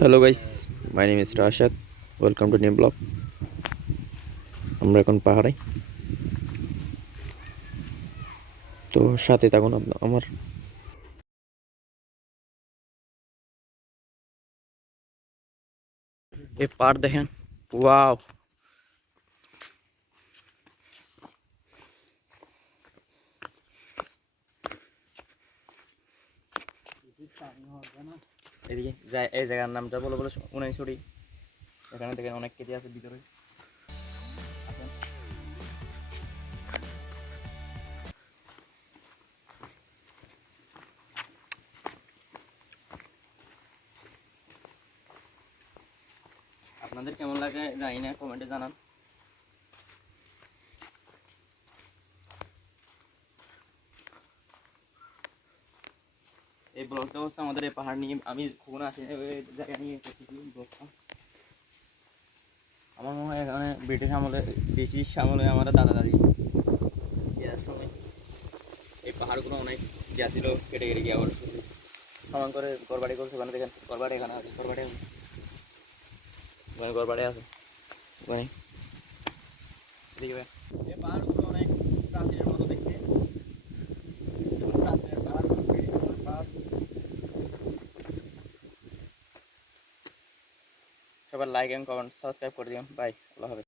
Hello guys, my name is Rashad. Welcome to new blog. আমরা এখন পাহাড়ে, তো সাথে থাকুন আমার। এই পাহাড় দেখেন, ওয়াও! এদিকে এই জায়গার নামটা বলে উনাইছড়ি। এখানে দেখেন অনেক কেটে আছে ভিতরে। আপনাদের কেমন লাগে জানি না, কমেন্টে জানান। এই ব্লগটা হচ্ছে আমাদের এই পাহাড় নিয়ে, আমি কখনো আসি ওই জায়গা নিয়ে ব্লগটা। আমার মনে হয় এখানে ব্রিটিশ আমলে আমার দাদা দাদি সময় এই পাহাড়গুলো অনেক ইয়া ছিল, কেটে কেটে গিয়ে আবার সমান করে ঘরবাড়ি করছে। ওখানে দেখেন ঘরবাড়ি, এখানে আছে ঘরবাড়ি, ওখানে ঘরবাড়ি আছে ওখানে। এই পাহাড়গুলো অনেক প্রাচীনের মতো দেখতে। সবার লাইক এন্ড কমেন্ট সাবস্ক্রাইব করে দিন। বাই, আল্লাহ হাফেজ।